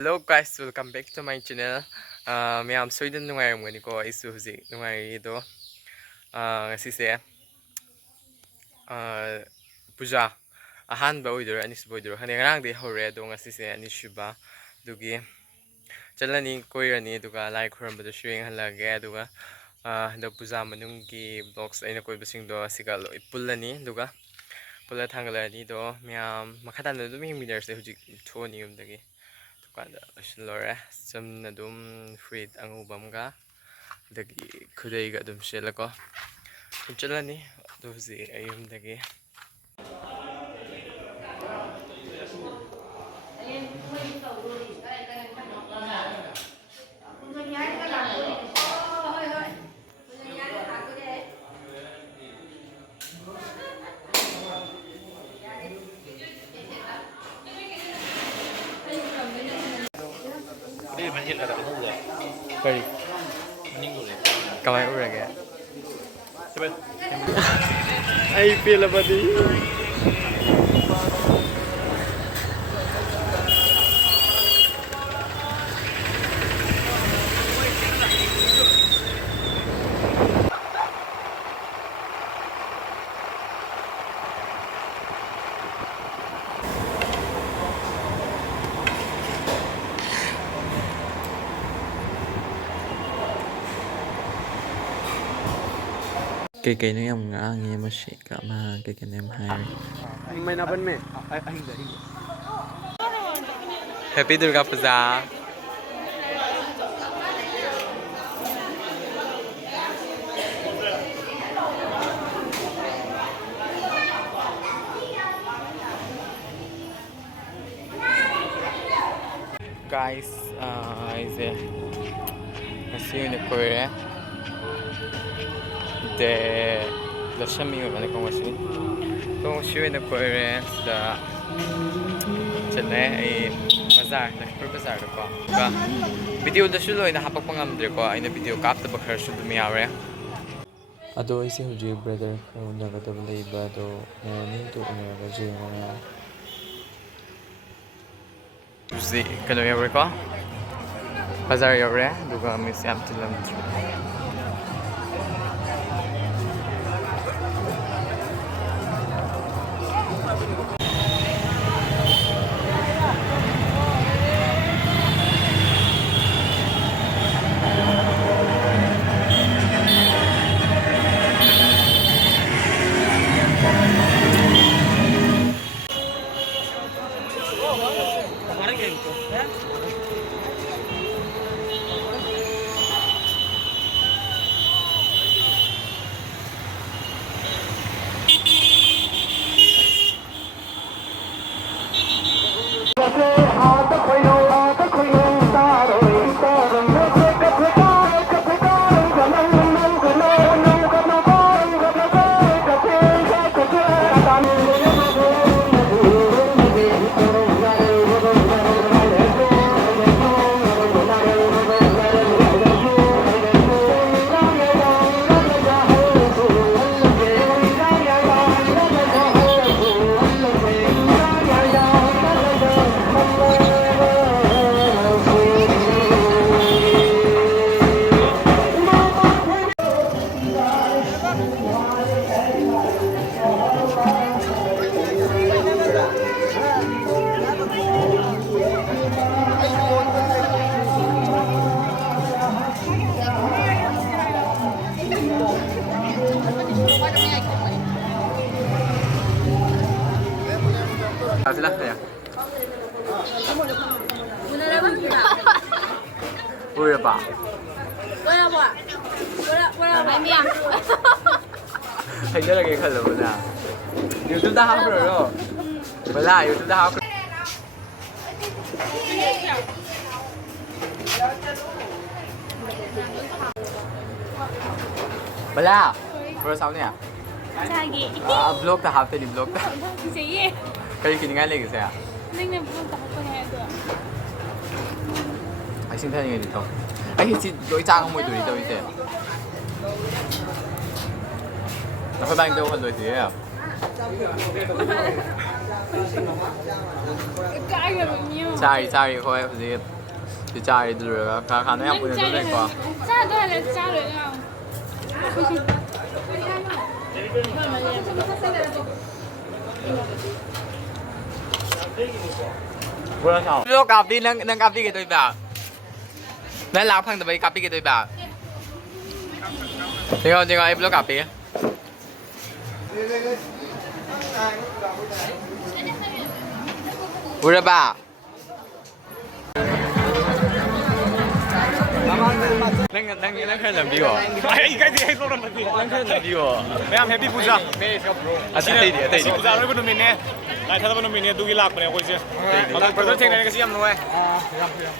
Hello guys, welcome back to my channel. Mayam soidan nungayamgani ko isu huzik nungay do. Ngasi se puja ahan ba oidor anis boidor hani ngarang de hore do ngasi se anishuba dugi chalani koirani duga lai khuram ba shwing halage duga da puja manunggi vlogs aina koi basing do sigal pullani duga pulla thangalani do mayam makhadan do mi miners huzik thoni umdagi kada lore samna dum fruit angubamga dagi khudaiga dum shelako chalani dozi ayum dagi Kari kamay urage ay pila ba di cái nó em ngã nghe mà sẽ cả mà cái em hai anh mày nào bên mẹ anh Happy Durga Puja. Guys, see you in the Korea. The Shami of the don't show in the Korea, the Chennai, Bazaar, the Bazaar. Video the Shulo in the Hapapangam, in the video capture the Bakar should be our. Ado is a brother who never believe, but need to never see. Can you ever recall? Bazaar, you're rare, Duga Miss Amtilam. Sila ya. Boleh apa? Boleh apa? Boleh apa ni? Hay lagi kalau boleh. YouTube dah hapus bro. Boleh YouTube dah hapus. Boleh. Bro sao ni? Lagi. Vlog dah hapus di vlog dah. चाहिए. Kali kini ngai lagi saya. Neng belum tahu apa yang ada. Asyik tanya ni tu. Asyik doi cang mui tu ni tu itu. Nak pergi tu kan doi dia. ꯆꯥꯔꯤ ꯍꯣꯏ ꯍꯧꯖꯤꯛ ꯁꯤ ꯆꯥꯔꯤꯗꯨꯔꯒ ꯈꯥꯅ ꯌꯥꯝ ꯄꯨꯟꯅ ꯑꯗꯨꯝ ꯂꯩꯀꯣ video ꯀꯥꯞꯄꯤ ꯅꯪ ꯀꯥꯞꯄꯤꯒꯗꯣꯏꯕ ꯅꯪ ꯂꯥꯛ ꯐꯪꯗꯕꯩ ꯀꯥꯞꯄꯤꯒꯗꯣꯏꯕ ꯅꯤꯡꯉꯣ ꯑꯩ video ꯀꯥꯞꯄꯤꯒꯦ 우려봐 난 kaya lambiyo Ay, kahit di ito naman din. 난 kaya lambiyo Ma'am, happy puja. atay di Puja rin ko numin eh. Kahit sa numin eh, dugi lak pa niya ko siya. Ang brother tingnan kasi yam nuwe.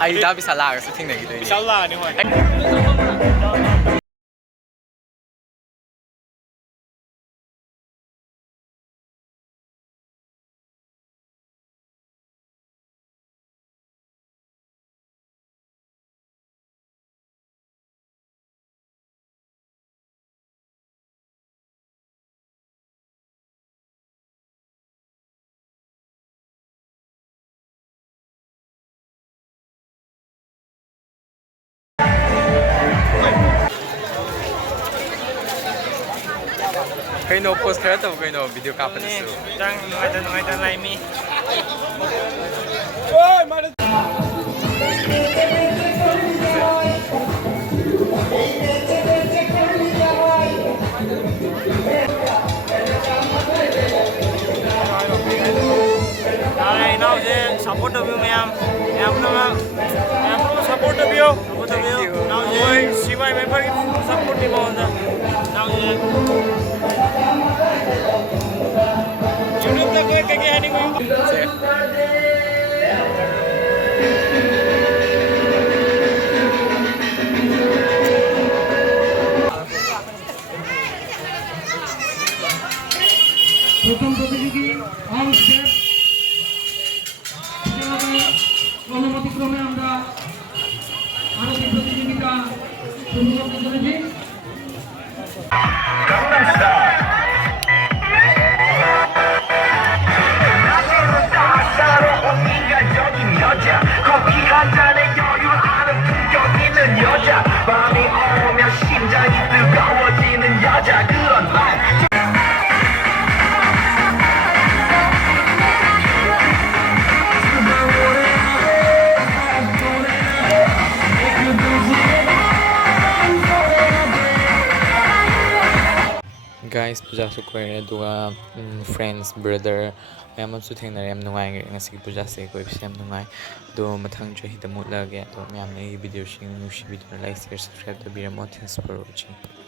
ay dabi sa laga sa tingnan gito Inshallah ni hoy. Kaino post kaya to kaino video ka pa niso. Dang nungay lai mi. Oy, mara. Ay, now je support of you ma'am. Ma'am support of you. Now je Shiva member support ni mo onda. Now je YouTube तक है क्या है नहीं कोई প্রথম প্রতিযোগী all step অনুমতিক্রমে আমরা আরতি প্রতিযোগিতা শুরু করতে চলেছি 커피 한 잔에 여유 아는 품격 있는 여자 밤이 오면 심장이 뜨거워지는 여자 그런 말 Guys, puja su ko rin duga friends, brother mayam su thengnare yam nungai ngasi puja se ko yam nungai do mathang chahi da mutlage to mayam nei video shing nushi video like share subscribe to biramo. Thanks for watching.